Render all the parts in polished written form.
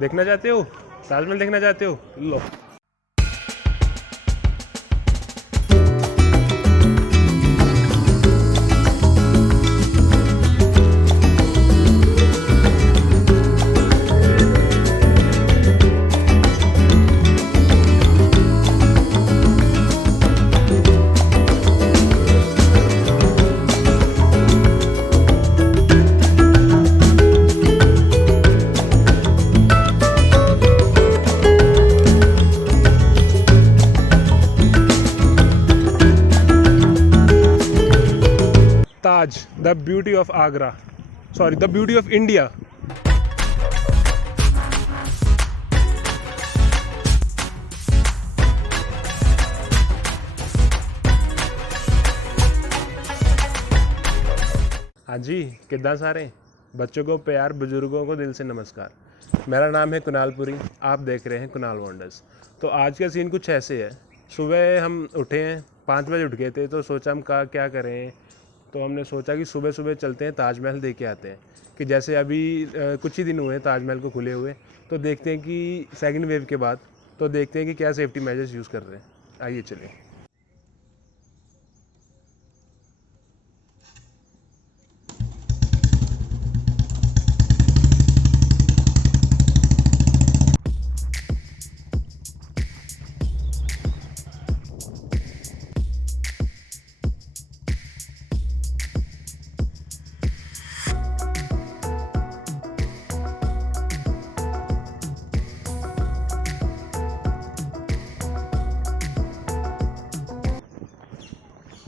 देखना चाहते हो? ताजमहल देखना चाहते हो? लो। Taj, the beauty of Agra, sorry the beauty of India. हाँ जी, कितना सारे बच्चों को प्यार, बुजुर्गों को दिल से नमस्कार। मेरा नाम है कुणालपुरी, आप देख रहे हैं कुणाल वंडर्स। तो आज का सीन कुछ ऐसे है। सुबह हम उठे हैं, 5 बजे उठ गए थे, तो सोचा हम क्या करें। तो हमने सोचा कि सुबह सुबह चलते हैं, ताजमहल देख के आते हैं। कि जैसे अभी कुछ ही दिन हुए हैं ताजमहल को खुले हुए, तो देखते हैं कि सेकंड वेव के बाद तो देखते हैं कि क्या सेफ्टी मेजर्स यूज़ कर रहे हैं। आइए चलिए।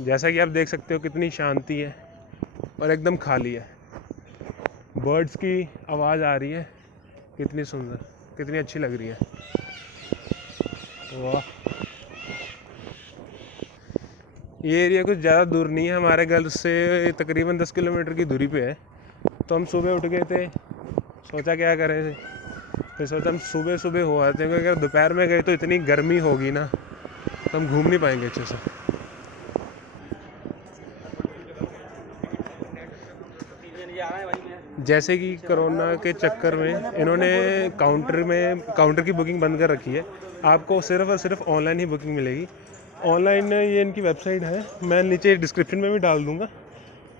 जैसा कि आप देख सकते हो कितनी शांति है और एकदम खाली है। बर्ड्स की आवाज़ आ रही है, कितनी सुंदर, कितनी अच्छी लग रही है। वाह। ये एरिया कुछ ज़्यादा दूर नहीं है, हमारे घर से तकरीबन 10 किलोमीटर की दूरी पे है। तो हम सुबह उठ गए थे, सोचा क्या करें, फिर सोचा हम सुबह सुबह हो आते हैं, क्योंकि अगर दोपहर में गए तो इतनी गर्मी होगी ना, तो हम घूम नहीं पाएंगे अच्छे से। जैसे कि कोरोना के चक्कर में इन्होंने काउंटर की बुकिंग बंद कर रखी है। आपको सिर्फ और सिर्फ ऑनलाइन ही बुकिंग मिलेगी। ऑनलाइन ये इनकी वेबसाइट है, मैं नीचे डिस्क्रिप्शन में भी डाल दूँगा।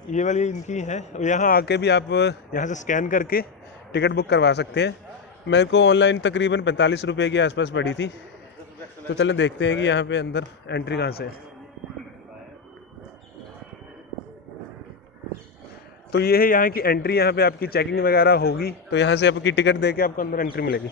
ये वाली इनकी है, यहाँ आके भी आप यहाँ से स्कैन करके टिकट बुक करवा सकते हैं। मेरे को ऑनलाइन तकरीबन 45 रुपये के आसपास पड़ी थी। तो चलें देखते हैं कि यहाँ पे अंदर एंट्री कहाँ से है। तो ये है यहाँ की एंट्री। यहाँ पे आपकी चेकिंग वगैरह होगी, तो यहाँ से आपकी टिकट देके आपको अंदर एंट्री मिलेगी।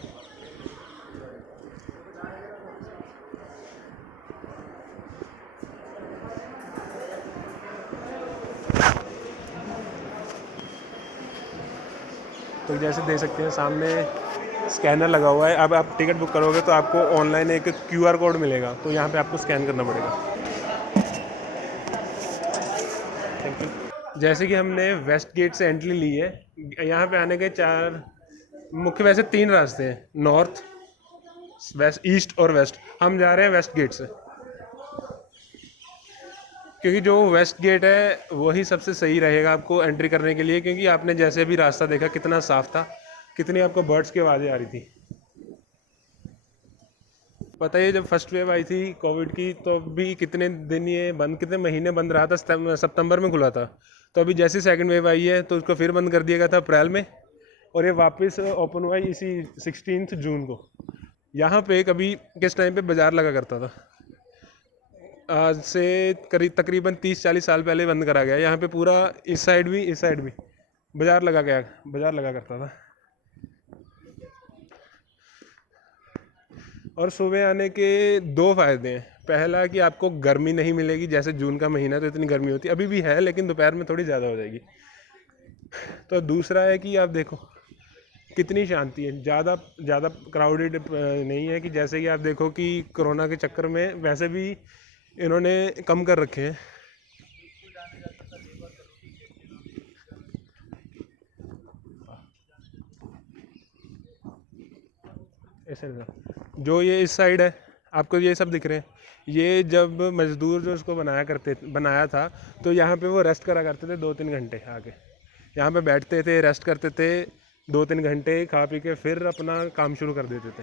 तो जैसे देख सकते हैं सामने स्कैनर लगा हुआ है। अब आप टिकट बुक करोगे तो आपको ऑनलाइन एक QR कोड मिलेगा, तो यहाँ पे आपको स्कैन करना पड़ेगा। Thank you. जैसे कि हमने वेस्ट गेट से एंट्री ली है, यहाँ पे आने के 4 मुख्य, वैसे 3 रास्ते हैं, नॉर्थ, वेस्ट, ईस्ट और वेस्ट। हम जा रहे हैं वेस्ट गेट से, क्योंकि जो वेस्ट गेट है वही सबसे सही रहेगा आपको एंट्री करने के लिए। क्योंकि आपने जैसे भी रास्ता देखा कितना साफ था, कितनी आपको बर्ड्स की आवाज़ें आ रही थी। पता है जब फर्स्ट वेव आई थी कोविड की, तो भी कितने दिन ये बंद, कितने महीने बंद रहा था। सितंबर में खुला था। तो अभी जैसे सेकंड वेव आई है तो उसको फिर बंद कर दिया गया था अप्रैल में, और ये वापस ओपन हुआ इसी 16 जून को। यहाँ पे कभी किस टाइम पे बाज़ार लगा करता था, आज से करीब तकरीबन 30-40 साल पहले बंद करा गया। यहाँ पे पूरा इस साइड भी बाज़ार लगा करता था। और सुबह आने के 2 फ़ायदे हैं। पहला कि आपको गर्मी नहीं मिलेगी, जैसे जून का महीना तो इतनी गर्मी होती है, अभी भी है लेकिन दोपहर में थोड़ी ज़्यादा हो जाएगी। तो दूसरा है कि आप देखो कितनी शांति है, ज़्यादा क्राउडेड नहीं है। कि जैसे कि आप देखो कि कोरोना के चक्कर में वैसे भी इन्होंने कम कर रखे हैं। ऐसे जो ये इस साइड है, आपको ये सब दिख रहे हैं, ये जब मज़दूर जो इसको बनाया था, तो यहाँ पे वो रेस्ट करा करते थे 2-3 घंटे आके। यहाँ पे बैठते थे, रेस्ट करते थे, 2-3 घंटे खा पी के फिर अपना काम शुरू कर देते थे।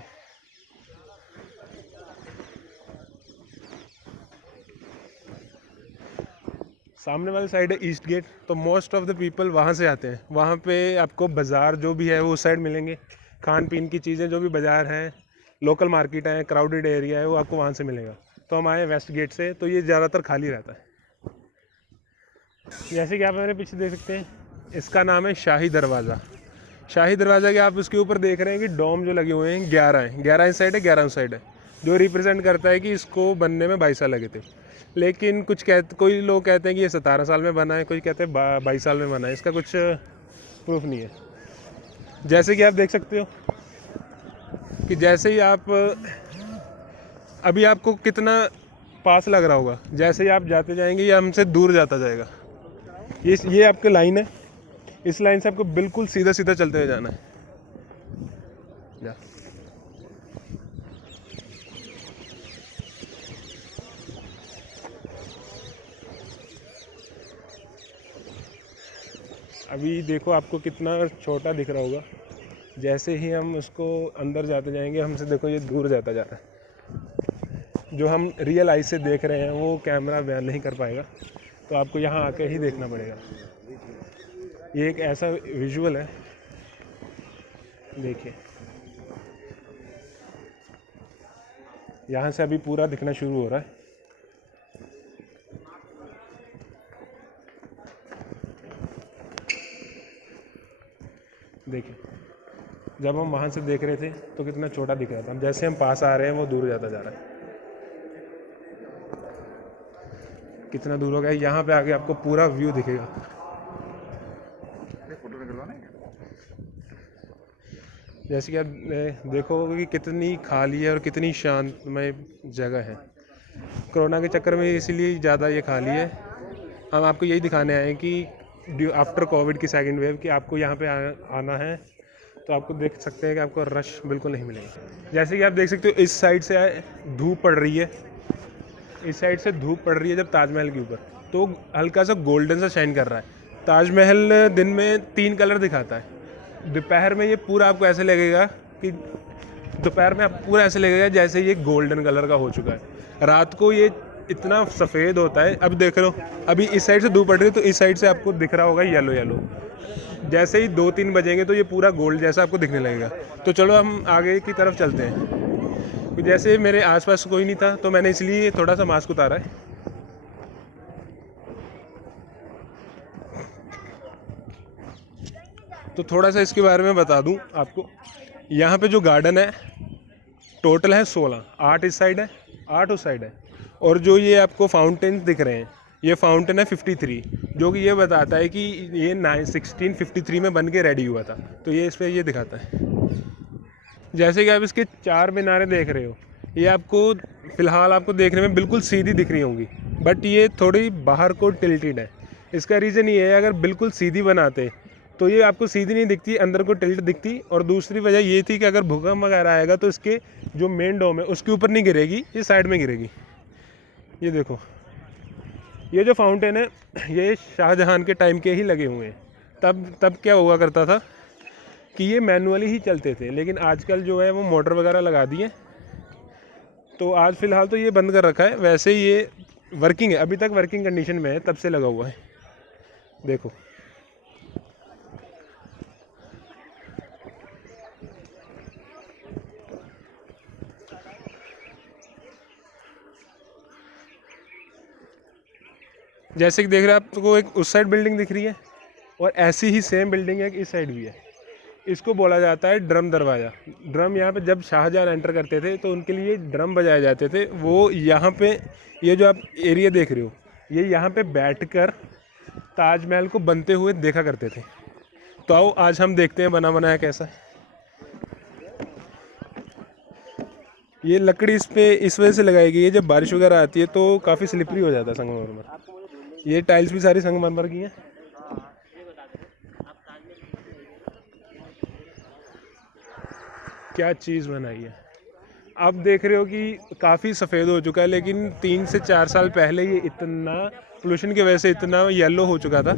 सामने वाली साइड है ईस्ट गेट, तो मोस्ट ऑफ द पीपल वहाँ से आते हैं। वहाँ पे आपको बाज़ार जो भी है वो उस साइड मिलेंगे, खान पीन की चीज़ें जो भी बाज़ार हैं, लोकल मार्केट है, क्राउडेड एरिया है, वो आपको वहाँ से मिलेगा। तो हम आए वेस्ट गेट से, तो ये ज़्यादातर खाली रहता है। जैसे कि आप मेरे पीछे देख सकते हैं, इसका नाम है शाही दरवाज़ा। शाही दरवाज़ा के आप उसके ऊपर देख रहे हैं कि डोम जो लगे हुए हैं 11 हैं, 11 इस साइड है 11 उस साइड है, जो रिप्रेजेंट करता है कि इसको बनने में 22 साल लगे थे। लेकिन कोई लोग कहते हैं कि ये 17 साल में बना है, कोई कहते हैं 22 साल में बना है। इसका कुछ प्रूफ नहीं है। जैसे कि आप देख सकते हो कि जैसे ही आप अभी आपको कितना पास लग रहा होगा, जैसे ही आप जाते जाएंगे ये हमसे दूर जाता जाएगा। ये आपके लाइन है, इस लाइन से आपको बिल्कुल सीधा सीधा चलते हुए जाना है। जा अभी देखो आपको कितना छोटा दिख रहा होगा। जैसे ही हम उसको अंदर जाते जाएंगे, हमसे देखो ये दूर जाता जा रहा है। जो हम रियल आई से देख रहे हैं वो कैमरा बयान नहीं कर पाएगा, तो आपको यहाँ आके ही देखना पड़ेगा। ये एक ऐसा विजुअल है, देखिए यहाँ से अभी पूरा दिखना शुरू हो रहा है। देखिए जब हम वहाँ से देख रहे थे तो कितना छोटा दिख रहा था, जैसे हम पास आ रहे हैं वो दूर जाता जा रहा है। कितना दूर हो गया, यहाँ पे आके आपको पूरा व्यू दिखेगा। जैसे कि आप देखोगे कि कितनी खाली है और कितनी शांतमय जगह है। कोरोना के चक्कर में इसीलिए ज़्यादा ये खाली है। हम आपको यही दिखाने आए हैं कि आफ्टर कोविड की सेकंड वेव कि आपको यहाँ पे आना है तो आपको देख सकते हैं कि आपको रश बिल्कुल नहीं मिलेगा। जैसे कि आप देख सकते हो इस साइड से धूप पड़ रही है, इस साइड से धूप पड़ रही है जब ताजमहल के ऊपर, तो हल्का सा गोल्डन सा शाइन कर रहा है। ताजमहल दिन में 3 कलर दिखाता है, दोपहर में ये पूरा आपको ऐसे लगेगा कि दोपहर में आप पूरा ऐसे लगेगा जैसे ये गोल्डन कलर का हो चुका है। रात को ये इतना सफ़ेद होता है। अब देख लो, अभी इस साइड से धूप पड़ रही है तो इस साइड से आपको दिख रहा होगा येलो येलो। जैसे ही 2-3 बजेंगे तो ये पूरा गोल्ड जैसा आपको दिखने लगेगा। तो चलो हम आगे की तरफ चलते हैं। जैसे मेरे आसपास कोई नहीं था तो मैंने इसलिए थोड़ा सा मास्क उतारा है। तो थोड़ा सा इसके बारे में बता दूं आपको। यहाँ पे जो गार्डन है टोटल है 16, 8 इस साइड है, 8 उस साइड है। और जो ये आपको फाउंटेन दिख रहे हैं, ये फाउंटेन है 53, जो कि ये बताता है कि ये 1653 में बन के रेडी हुआ था। तो ये इस पर ये दिखाता है। जैसे कि आप इसके 4 मीनारें देख रहे हो, ये आपको फ़िलहाल आपको देखने में बिल्कुल सीधी दिख रही होंगी, बट ये थोड़ी बाहर को टिल्टेड है। इसका रीज़न ये है, अगर बिल्कुल सीधी बनाते तो ये आपको सीधी नहीं दिखती, अंदर को टिल्ट दिखती। और दूसरी वजह ये थी कि अगर भूकंप वगैरह आएगा तो इसके जो मेन डोम है उसके ऊपर नहीं गिरेगी, ये साइड में गिरेगी। ये देखो, ये जो फाउंटेन है ये शाहजहां के टाइम के ही लगे हुए हैं। तब क्या हुआ करता था कि ये मैनुअली ही चलते थे, लेकिन आजकल जो है वो मोटर वगैरह लगा दिए। तो आज फ़िलहाल तो ये बंद कर रखा है, वैसे ये वर्किंग है, अभी तक वर्किंग कंडीशन में है, तब से लगा हुआ है। देखो जैसे कि देख रहे हैं आपको, एक उस साइड बिल्डिंग दिख रही है और ऐसी ही सेम बिल्डिंग है इस साइड भी है। इसको बोला जाता है ड्रम दरवाज़ा। ड्रम यहाँ पे जब शाहजहां एंटर करते थे तो उनके लिए ड्रम बजाए जाते थे। वो यहाँ पे, ये जो आप एरिया देख रहे हो, ये यहाँ पे बैठकर ताजमहल को बनते हुए देखा करते थे। तो आओ आज हम देखते हैं बना बनाया कैसा है। ये लकड़ी इस वजह से लगाई गई है, जब बारिश वगैरह आती है तो काफ़ी स्लिपरी हो जाता है संगमरमर। ये टाइल्स भी सारी संगमरमर की हैं। क्या चीज़ बनाई है। आप देख रहे हो कि काफ़ी सफ़ेद हो चुका है, लेकिन 3 से 4 साल पहले ये इतना पोल्यूशन की वजह से इतना येलो हो चुका था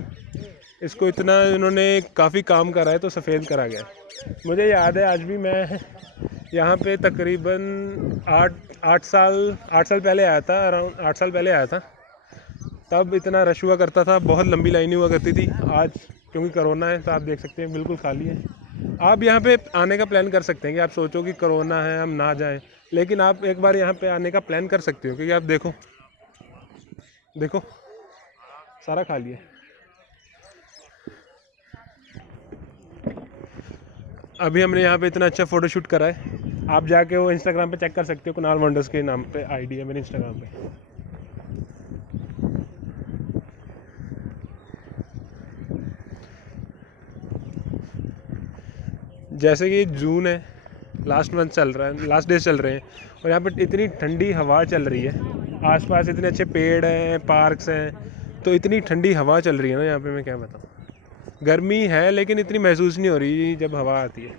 इसको इतना इन्होंने काफ़ी काम करा है तो सफ़ेद करा गया है। मुझे याद है आज भी मैं यहाँ पे तकरीबन 8 साल पहले आया था, अराउंड 8 साल पहले आया था। तब इतना रश हुआ करता था, बहुत लंबी लाइनें हुआ करती थी। आज क्योंकि कोरोना है तो आप देख सकते हैं बिल्कुल खाली है। आप यहाँ पे आने का प्लान कर सकते हैं कि आप सोचो कि कोरोना है हम ना जाएं, लेकिन आप एक बार यहाँ पे आने का प्लान कर सकते हो, क्योंकि आप देखो देखो सारा खाली है। अभी हमने यहाँ पे इतना अच्छा फ़ोटोशूट करा है, आप जाके वो इंस्टाग्राम पे चेक कर सकते हो, कुणाल वंडर्स के नाम पे आईडी है मेरे इंस्टाग्राम पे। जैसे कि जून है, लास्ट मंथ चल रहा है, लास्ट डेज चल रहे हैं, और यहाँ पे इतनी ठंडी हवा चल रही है, आसपास इतने अच्छे पेड़ हैं, पार्क्स हैं, तो इतनी ठंडी हवा चल रही है ना यहाँ पे, मैं क्या बताऊँ। गर्मी है लेकिन इतनी महसूस नहीं हो रही जब हवा आती है।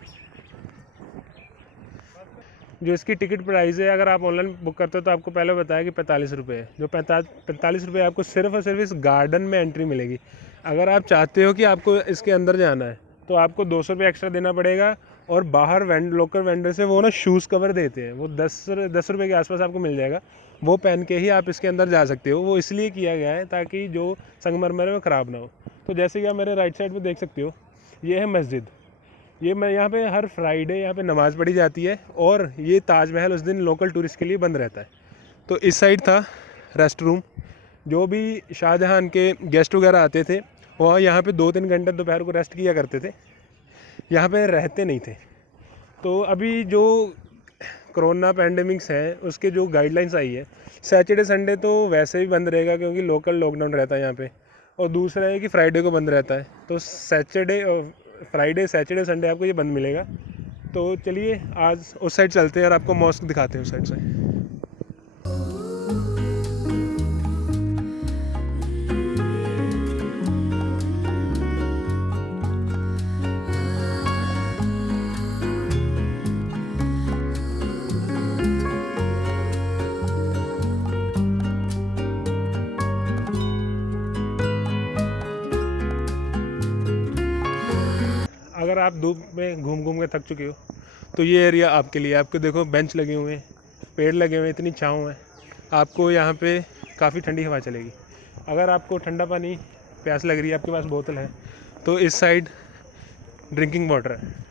जो इसकी टिकट प्राइस है, अगर आप ऑनलाइन बुक करते हो तो आपको पहले बताया कि 45 रुपये है। जो 45 रुपये आपको सिर्फ और सिर्फ इस गार्डन में एंट्री मिलेगी। अगर आप चाहते हो कि आपको इसके अंदर जाना है तो आपको 200 रुपये एक्स्ट्रा देना पड़ेगा, और बाहर लोकल वेंडर से वो ना शूज़ कवर देते हैं, वो 10 रुपये के आसपास आपको मिल जाएगा। वो पहन के ही आप इसके अंदर जा सकते हो। वो इसलिए किया गया है ताकि जो संगमरमर है वो ख़राब ना हो। तो जैसे कि आप मेरे राइट साइड में देख सकते हो, ये है मस्जिद। ये मैं यहाँ पे हर फ्राइडे यहाँ पे नमाज़ पढ़ी जाती है, और ये ताजमहल उस दिन लोकल टूरिस्ट के लिए बंद रहता है। तो इस साइड था रेस्ट रूम, जो भी शाहजहां के गेस्ट वगैरह आते थे वह यहाँ पे 2-3 घंटे दोपहर को रेस्ट किया करते थे, यहाँ पे रहते नहीं थे। तो अभी जो कोरोना पैंडेमिक्स है उसके जो गाइडलाइंस आई है, सैटरडे संडे तो वैसे भी बंद रहेगा क्योंकि लोकल लॉकडाउन रहता है यहाँ पे, और दूसरा है कि फ्राइडे को बंद रहता है। तो फ्राइडे सैटरडे संडे आपको ये बंद मिलेगा। तो चलिए आज उस साइड चलते हैं और आपको मॉस्क दिखाते हैं उस साइड से। अगर आप धूप में घूम घूम के थक चुके हो तो ये एरिया आपके लिए। आपको देखो बेंच लगे हुए हैं, पेड़ लगे हुए हैं, इतनी छाँव है, आपको यहाँ पे काफ़ी ठंडी हवा चलेगी। अगर आपको ठंडा पानी प्यास लग रही है, आपके पास बोतल है, तो इस साइड ड्रिंकिंग वाटर है।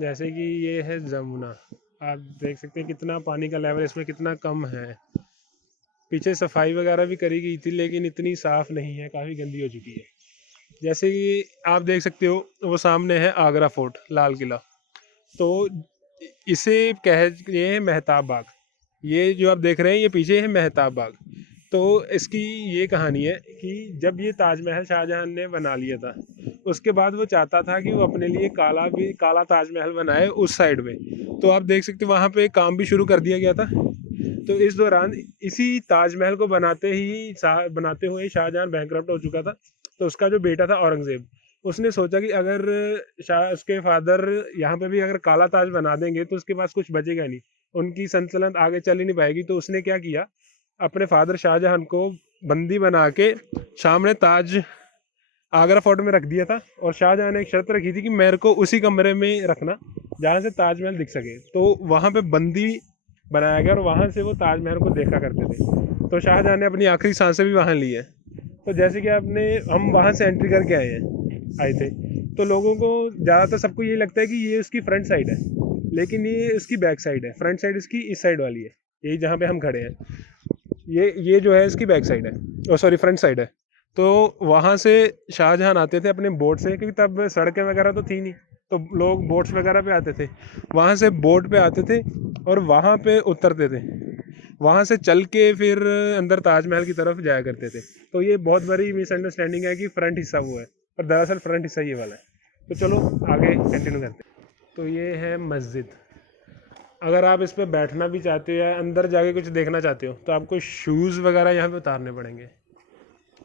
जैसे कि ये है जमुना, आप देख सकते हैं कितना पानी का लेवल इसमें कितना कम है। पीछे सफाई वगैरह भी करी गई थी लेकिन इतनी साफ़ नहीं है, काफ़ी गंदी हो चुकी है। जैसे कि आप देख सकते हो वो सामने है आगरा फोर्ट, लाल किला। तो इसे ये है मेहताब बाग। ये जो आप देख रहे हैं ये पीछे है मेहताब बाग। तो इसकी ये कहानी है कि जब ये ताजमहल शाहजहां ने बना लिया था, उसके बाद वो चाहता था कि वो अपने लिए काला ताजमहल बनाए उस साइड में। तो आप देख सकते हो वहाँ पे काम भी शुरू कर दिया गया था। तो इस दौरान इसी ताजमहल को बनाते हुए शाहजहां बैंकरप्ट हो चुका था। तो उसका जो बेटा था औरंगज़ेब, उसने सोचा कि अगर उसके फादर यहाँ पे भी अगर काला ताज बना देंगे तो उसके पास कुछ बचेगा नहीं, उनकी सल्तनत आगे चल ही नहीं पाएगी। तो उसने क्या किया, अपने फादर शाहजहां को बंदी बना के सामने ताज आगरा फोर्ट में रख दिया था, और शाहजहां ने एक शर्त रखी थी कि मेरे को उसी कमरे में रखना जहाँ से ताजमहल दिख सके। तो वहाँ पे बंदी बनाया गया और वहाँ से वो ताजमहल को देखा करते थे। तो शाहजहां ने अपनी आखिरी सांसें भी वहाँ ली है। तो जैसे कि हम वहाँ से एंट्री करके आए थे, तो लोगों को ज़्यादातर सबको ये लगता है कि ये उसकी फ्रंट साइड है, लेकिन ये उसकी बैक साइड है। फ्रंट साइड इसकी इस साइड वाली है, यही जहाँ पे हम खड़े हैं, ये जो है इसकी बैक साइड है, ओ सॉरी फ्रंट साइड है। तो वहाँ से शाहजहां आते थे अपने बोट से, क्योंकि तब सड़कें वगैरह तो थी नहीं, तो लोग बोट्स वगैरह पे आते थे। वहाँ से बोट पे आते थे और वहाँ पे उतरते थे, वहाँ से चल के फिर अंदर ताजमहल की तरफ जाया करते थे। तो ये बहुत बड़ी मिसअंडरस्टैंडिंग है कि फ्रंट हिस्सा वो है, पर दरअसल फ्रंट हिस्सा ये वाला है। तो चलो आगे कंटिन्यू करते हैं। तो ये है मस्जिद। अगर आप इस पर बैठना भी चाहते हो या अंदर जाके कुछ देखना चाहते हो तो आपको शूज़ वगैरह यहाँ पे उतारने पड़ेंगे।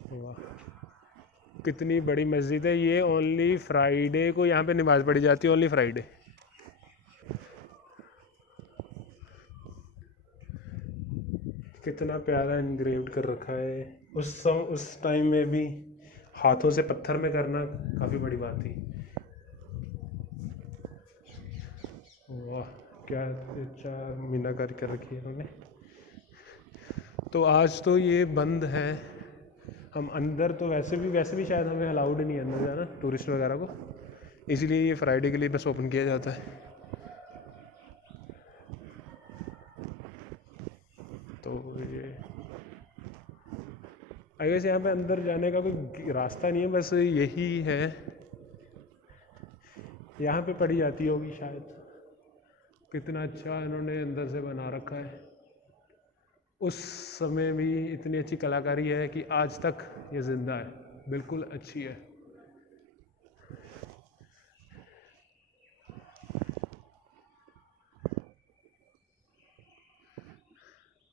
वाह, कितनी बड़ी मस्जिद है ये। ओनली फ्राइडे को यहाँ पे नमाज़ पढ़ी जाती है, ओनली फ्राइडे। कितना प्यारा इनग्रेव्ड कर रखा है। उस टाइम में भी हाथों से पत्थर में करना काफ़ी बड़ी बात थी। वाह, क्या चार मीनाकारी कर रखी है उन्होंने। तो आज तो ये बंद है। हम अंदर तो वैसे भी शायद हमें अलाउड नहीं है अंदर जाना, टूरिस्ट वगैरह को, इसलिए ये फ्राइडे के लिए बस ओपन किया जाता है। तो ये आई गेस यहाँ पे अंदर जाने का कोई रास्ता नहीं है, बस यही है, यहाँ पे पढ़ी जाती होगी शायद। कितना अच्छा इन्होंने अंदर से बना रखा है। उस समय भी इतनी अच्छी कलाकारी है कि आज तक ये जिंदा है, बिल्कुल अच्छी है।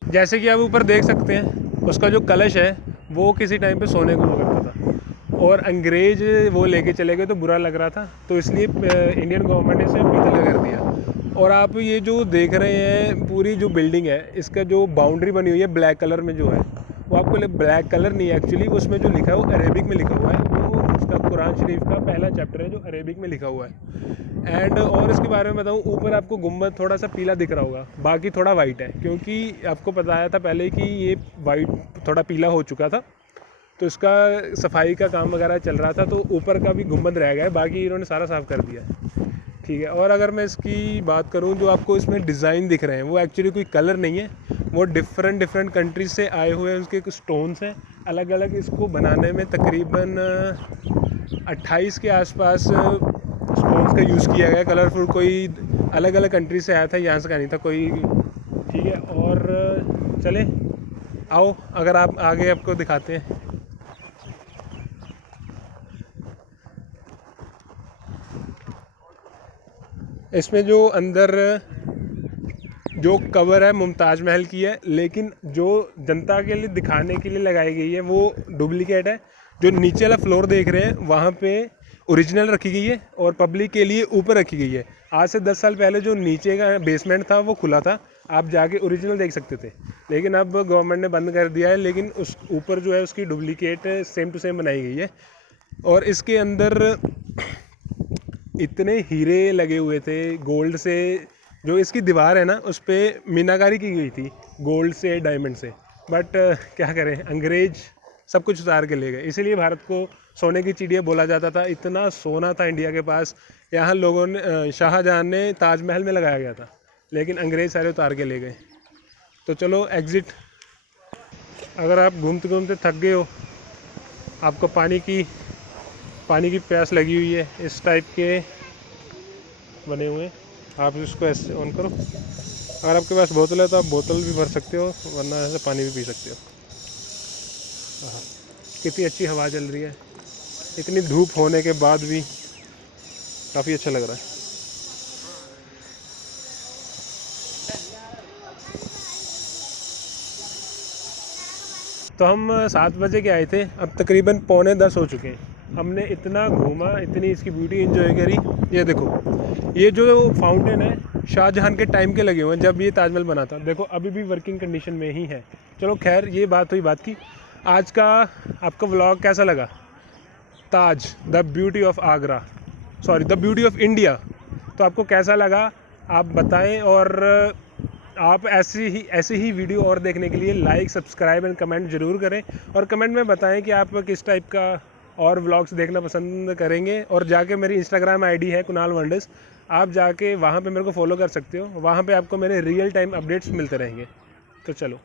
जैसे कि आप ऊपर देख सकते हैं, उसका जो कलश है वो किसी टाइम पे सोने को हुआ करता था, और अंग्रेज वो लेके चले गए तो बुरा लग रहा था, तो इसलिए इंडियन गवर्नमेंट ने इसे पीतल का कर दिया। और आप ये जो देख रहे हैं पूरी जो बिल्डिंग है, इसका जो बाउंड्री बनी हुई है ब्लैक कलर में जो है, वो आपको ब्लैक कलर नहीं है एक्चुअली, उसमें जो लिखा है वो अरेबिक में लिखा हुआ है। वो उसका कुरान शरीफ का पहला चैप्टर है जो अरेबिक में लिखा हुआ है। एंड और इसके बारे में बताऊँ, ऊपर आपको गुम्बद थोड़ा सा पीला दिख रहा होगा, बाकी थोड़ा वाइट है, क्योंकि आपको बताया था पहले कि ये वाइट थोड़ा पीला हो चुका था, तो इसका सफाई का काम वगैरह चल रहा था, तो ऊपर का भी गुम्बद रह गया है, बाकी इन्होंने सारा साफ़ कर दिया है। ठीक है। और अगर मैं इसकी बात करूं, जो आपको इसमें डिज़ाइन दिख रहे हैं वो एक्चुअली कोई कलर नहीं है, वो डिफरेंट कंट्रीज से आए हुए उसके कुछ स्टोन्स हैं अलग अलग। इसको बनाने में तकरीबन 28 के आसपास स्टोन्स का यूज़ किया गया, कलरफुल। कोई अलग अलग कंट्री से आया था, यहाँ से का नहीं था कोई। ठीक है। और चले आओ, अगर आप आगे आपको दिखाते हैं। इसमें जो अंदर जो कवर है मुमताज़ महल की है, लेकिन जो जनता के लिए दिखाने के लिए लगाई गई है वो डुप्लीकेट है। जो नीचे वाला फ्लोर देख रहे हैं वहाँ पे ओरिजिनल रखी गई है, और पब्लिक के लिए ऊपर रखी गई है। आज से 10 साल पहले जो नीचे का बेसमेंट था वो खुला था, आप जाके ओरिजिनल देख सकते थे, लेकिन अब गवर्नमेंट ने बंद कर दिया है। लेकिन उस ऊपर जो है उसकी डुप्लीकेट सेम टू सेम बनाई गई है। और इसके अंदर इतने हीरे लगे हुए थे गोल्ड से। जो इसकी दीवार है ना, उस पर मीनाकारी की गई थी गोल्ड से, डायमंड से। बट क्या करें, अंग्रेज सब कुछ उतार के ले गए। इसीलिए भारत को सोने की चिड़िया बोला जाता था। इतना सोना था इंडिया के पास। यहाँ लोगों ने, शाहजहां ने ताजमहल में लगाया गया था, लेकिन अंग्रेज सारे उतार के ले गए। तो चलो एग्ज़िट। अगर आप घूमते घूमते थक गए हो, आपको पानी की प्यास लगी हुई है, इस टाइप के बने हुए हैं, आप इसको ऐसे ऑन करो। अगर आपके पास बोतल है तो आप बोतल भी भर सकते हो, वरना ऐसे पानी भी पी सकते हो। हाँ, कितनी अच्छी हवा चल रही है, इतनी धूप होने के बाद भी काफ़ी अच्छा लग रहा है। तो हम 7 बजे के आए थे, अब तकरीबन 9:45 हो चुके हैं। हमने इतना घूमा, इतनी इसकी ब्यूटी एंजॉय करी। ये देखो, ये जो फाउंटेन है शाहजहां के टाइम के लगे हुए हैं, जब ये ताजमहल बना था। देखो अभी भी वर्किंग कंडीशन में ही है। चलो खैर, ये बात हुई बात की। आज का आपका व्लॉग कैसा लगा? Taj the beauty of Agra, sorry the beauty of India, तो आपको कैसा लगा आप बताएं। और आप ऐसी ही वीडियो और देखने के लिए लाइक, सब्सक्राइब एंड कमेंट ज़रूर करें। और कमेंट में बताएं कि आप किस टाइप का और व्लॉग्स देखना पसंद करेंगे। और जाके मेरी इंस्टाग्राम आईडी है कुणाल वंडर्स, आप जाके वहाँ पे मेरे को फॉलो कर सकते हो। वहाँ पे आपको मेरे रियल टाइम अपडेट्स मिलते रहेंगे। तो चलो।